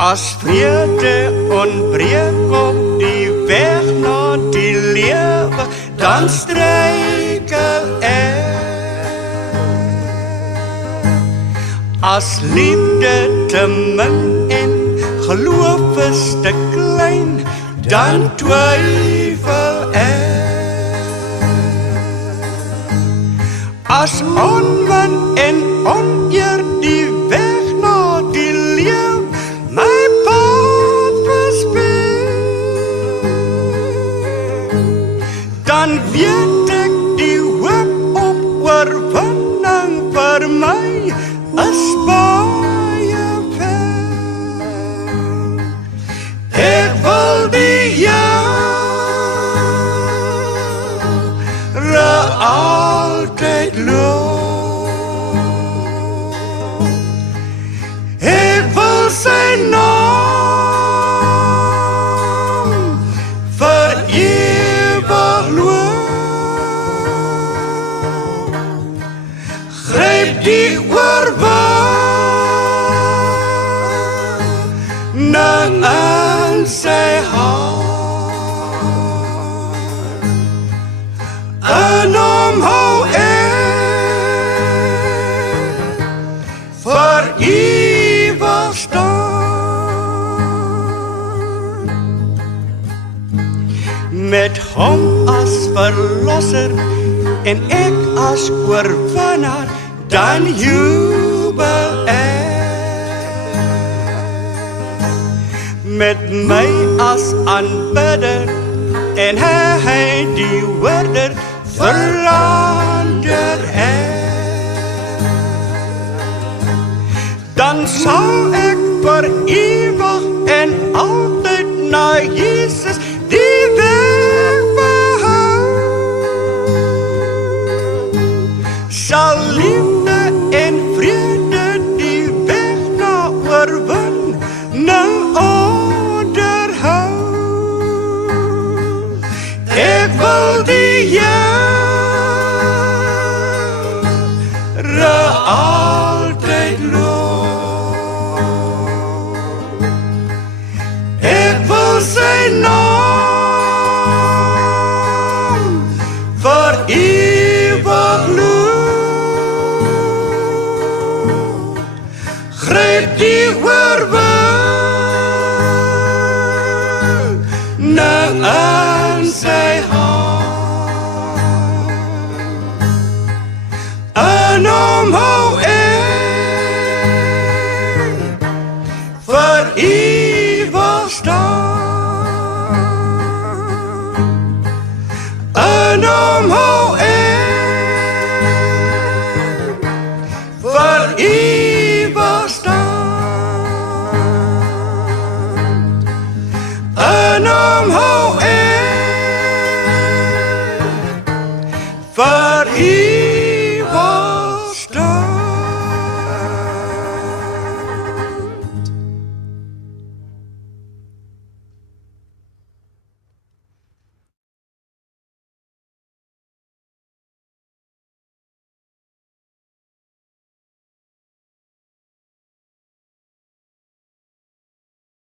Als vrede ontbreek op die weg na die lewe, dan struikel ek. As liefde te min en geloof is te klein, dan twyfel ek. As onmin en oneer die weg na die lewe my pad verspeer, dan weet ek die hoop op oorwinning vir my is baie ver. Ek wil die jare altyd loop. Ek wil sy naam vir ewig loop. Gryp die oorwinning in sy hand, en hom hou ek vir ewig staan. Met hom as verlosser en ek as oorwinnaar, dan jubel ek. Met my as aanbidder en hy die woorde verander ek, dan sal ek vir ewig en altyd na Jesus die weg behou. Sal liefde en vrede die weg na oorwinning onderhou. Ek wil die jare altyd loop. Ek wil sy naam vir ewig loop. Gryp die oorwinning in sy hand.